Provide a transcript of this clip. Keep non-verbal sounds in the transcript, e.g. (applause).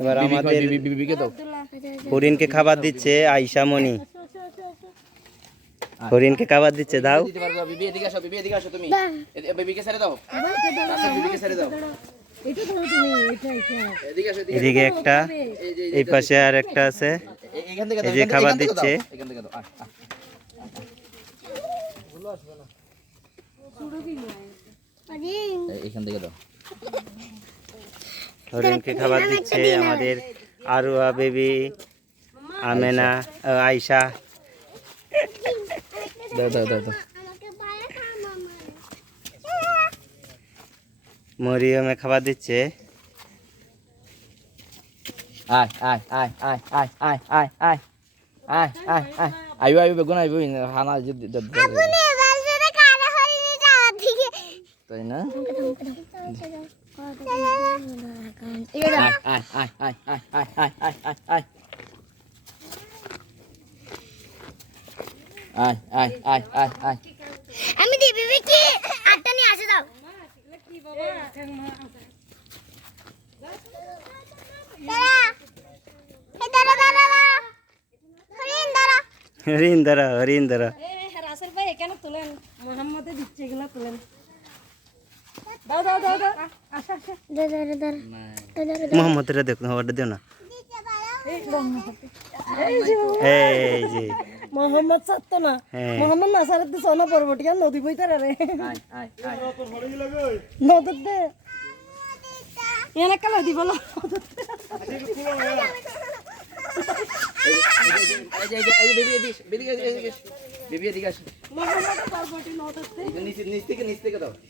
এবার আমাদের বিবিকে দাও। হরিণকে খাবার দিচ্ছে আইসা মনি হরিণকে খাবার দিচ্ছে দাও। বিবি এদিকে আসো বিবি এদিকে আসো তুমি। বিবিকে ছেড়ে দাও। বিবিকে ছেড়ে দাও। এদিকে একটা এই পাশে আর একটা আছে। এই যে খাবার এখান থেকে দাও, দিচ্ছে। এখান থেকে দাও। (laughs) হরিণকে খাবার দিচ্ছে আমাদের আরুয়া বেবি আমেনা আয়সা দাও দাও মরিয়মে খাবার দিচ্ছে আয় আয় আয় আয় আয় আয় আয় আয় আয় আয় আয় আইবো আইবো বেগুন আইবো হানা তাই না আয় আয় আয় আয় আয় আয় আয় আয় আয় আয় আয় আয় আয় আয় আমি দিবি কি আটটা নিয়ে আসে দাও হরিণ দাঁড়া। হরিণ রাসেল ভাই এখানে তোলেন। মোহাম্মদে দিচ্ছে এগুলো তোলেন। মোহাম্মদরা দেখুন ওটা দিও না এই যে মোহাম্মদ সত্য না মোহাম্মদ নাসারের দিস অন পর্ব ঠিক নদী বইতে রে নদীর দে এনে কালা দিব না নিচ থেকে নিচ থেকে দাও